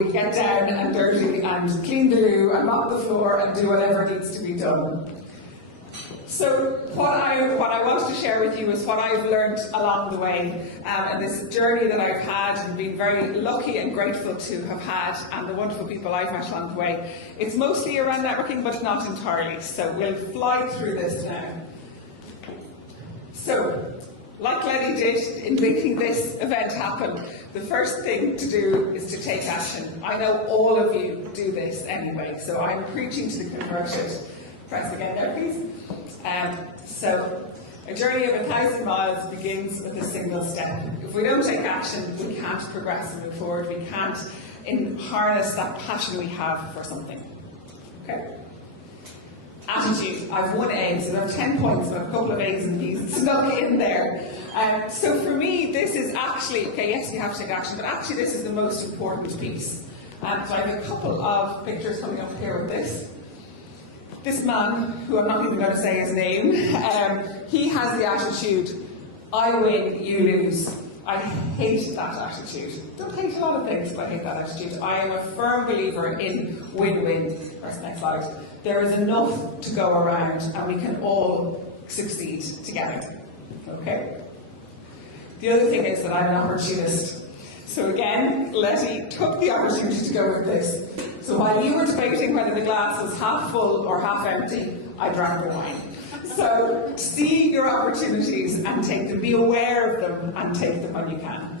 We get down and dirty and clean the loo and mop the floor and do whatever needs to be done. So what I want to share with you is what I've learned along the way, and this journey that I've had and been very lucky and grateful to have had, and the wonderful people I've met along the way. It's mostly around networking, but not entirely. So we'll fly through this now. So, like Lenny did in making this event happen, the first thing to do is to take action. I know all of you do this anyway, so I'm preaching to the converted. Press again there, please. So, a journey of 1,000 miles begins with a single step. If we don't take action, we can't progress and move forward. We can't harness that passion we have for something. Okay? Attitude. I've 1 A, so I have 10 points, but I have a couple of A's and B's snuck in there. So for me, this is actually, okay, yes, you have to take action, but actually this is the most important piece. So I have a couple of pictures coming up here with this. This man, who I'm not even going to say his name, he has the attitude, I win, you lose. I hate that attitude. Don't hate a lot of things, but I hate that attitude. I am a firm believer in win-win. Next slide. There is enough to go around and we can all succeed together. Okay? The other thing is that I'm an opportunist. So again, Letty took the opportunity to go with this. So while you were debating whether the glass was half full or half empty, I drank the wine. So see your opportunities and take them, be aware of them and take them when you can.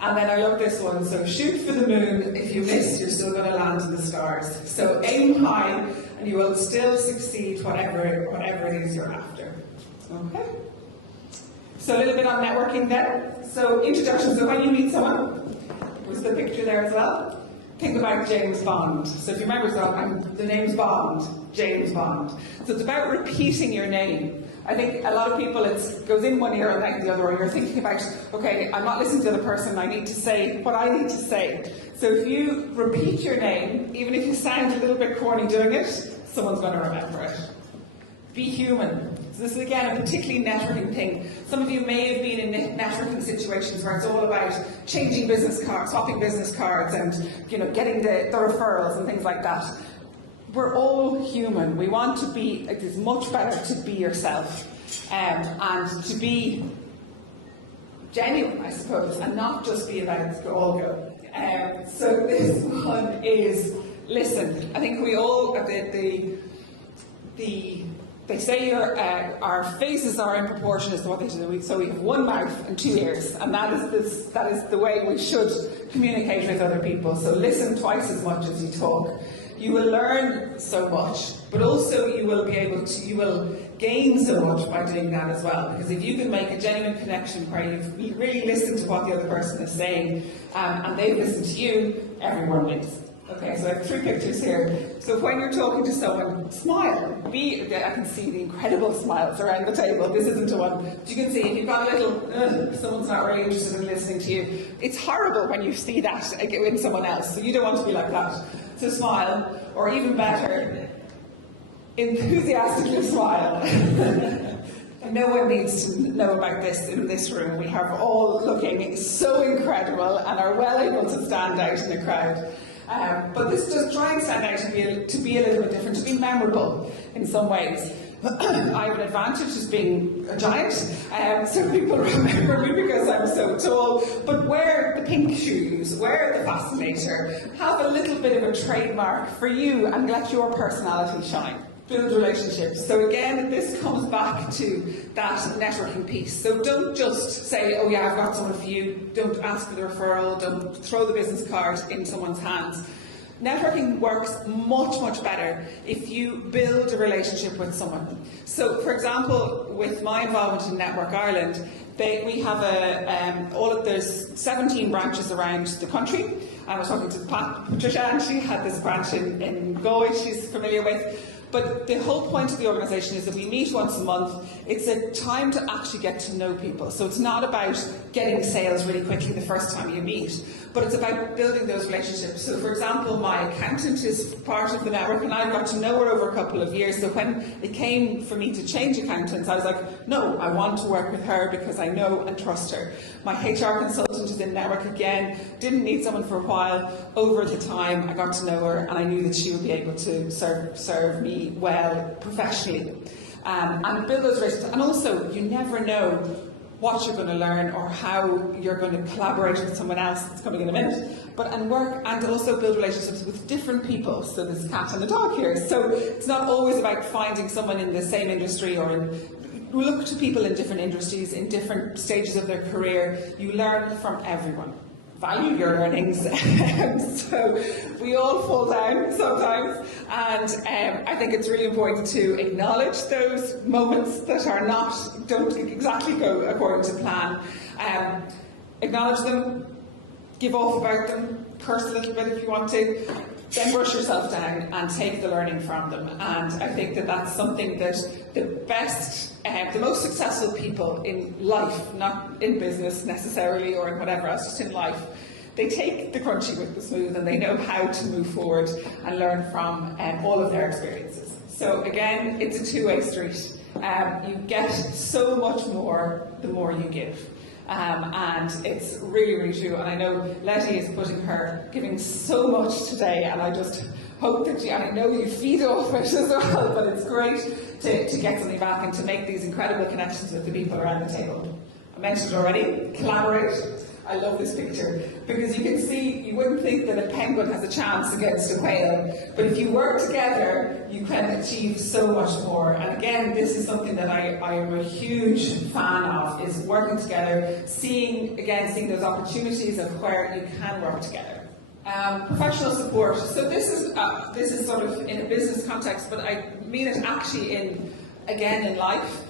And then I love this one, so shoot for the moon. If you miss, you're still going to land in the stars. So aim high and you will still succeed whatever it is you're after. Okay? So a little bit on networking then. So introduction, so when you meet someone, was the picture there as well? Think about James Bond. So if you remember, the name's Bond, James Bond. So it's about repeating your name. I think a lot of people, it goes in one ear and out the other, or you're thinking about, okay, I'm not listening to the other person, I need to say what I need to say. So if you repeat your name, even if you sound a little bit corny doing it, someone's going to remember it. Be human. So this is again a particularly networking thing. Some of you may have been in networking situations where it's all about changing business cards, swapping business cards, and getting the referrals and things like that. We're all human. We want to be, it's much better to be yourself and to be genuine, I suppose, and not just be about it all go. So this one is, listen, I think we all, they say our faces are in proportion as to what they do. So we have one mouth and 2 ears, and that is the way we should communicate with other people. So listen twice as much as you talk. You will learn so much, but also you will gain so much by doing that as well. Because if you can make a genuine connection where you've really listened to what the other person is saying, and they've listened to you, everyone wins. Okay, so I have 3 pictures here. So when you're talking to someone, smile. I can see the incredible smiles around the table. This isn't a one. But you can see if you've got a little, someone's not really interested in listening to you. It's horrible when you see that in someone else. So you don't want to be like that. So smile, or even better, enthusiastically smile. No one needs to know about this in this room. We are all looking so incredible and are well able to stand out in the crowd. But this does try and stand out to be a little bit different, to be memorable in some ways. I have an advantage as being a giant, so people remember me because I'm so tall. But wear the pink shoes, wear the fascinator, have a little bit of a trademark for you and let your personality shine. Build relationships. So again, this comes back to that networking piece. So don't just say, oh yeah, I've got someone for you. Don't ask for the referral. Don't throw the business card in someone's hands. Networking works much, much better if you build a relationship with someone. So, for example, with my involvement in Network Ireland, we have there's 17 branches around the country. I was talking to Patricia, and she had this branch in Galway she's familiar with. But the whole point of the organisation is that we meet once a month. It's a time to actually get to know people. So it's not about getting sales really quickly the first time you meet, but it's about building those relationships. So, for example, my accountant is part of the network, and I got to know her over a couple of years. So when it came for me to change accountants, I was like, no, I want to work with her because I know and trust her. My HR consultant is in network again, didn't need someone for a while. Over the time, I got to know her, and I knew that she would be able to serve me well professionally. And build those relationships. And also, you never know what you're going to learn or how you're going to collaborate with someone else that's coming in a minute. And work and also build relationships with different people. So there's a cat and a dog here. So it's not always about finding someone in the same industry or we look to people in different industries, in different stages of their career. You learn from everyone. Value your earnings. So we all fall down sometimes, and I think it's really important to acknowledge those moments that don't exactly go according to plan. Acknowledge them, give off about them, curse a little bit if you want to, then brush yourself down and take the learning from them. And I think that that's something that the most successful people in life, not in business necessarily or in whatever else, just in life, they take the crunchy with the smooth, and they know how to move forward and learn from all of their experiences. So again, it's a two-way street. You get so much more the more you give. And it's really, really true. And I know Letty is giving so much today, and I just hope that I know you feed off it as well, but it's great to get something back and to make these incredible connections with the people around the table. I mentioned it already, collaborate. I love this picture because you can see, you wouldn't think that a penguin has a chance against a whale, but if you work together, you can achieve so much more. And again, this is something that I am a huge fan of, is working together, seeing those opportunities of where you can work together. Professional support. So this is sort of in a business context, but I mean it actually in life.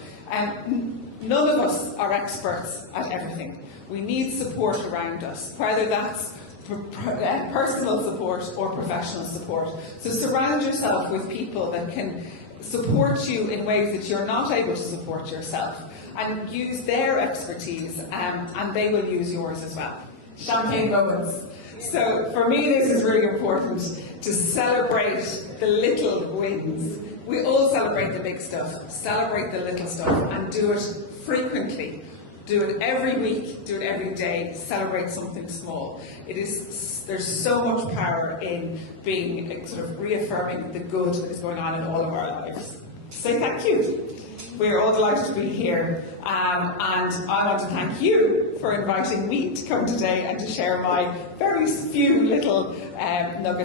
None of us are experts at everything. We need support around us, whether that's personal support or professional support. So surround yourself with people that can support you in ways that you're not able to support yourself, and use their expertise, and they will use yours as well. Champagne moments. So for me, this is really important, to celebrate the little wins. We all celebrate the big stuff, celebrate the little stuff, and do it frequently. Do it every week, do it every day, celebrate something small. There's so much power in being sort of reaffirming the good that is going on in all of our lives. Say thank you. We are all delighted to be here, and I want to thank you for inviting me to come today and to share my very few little nuggets.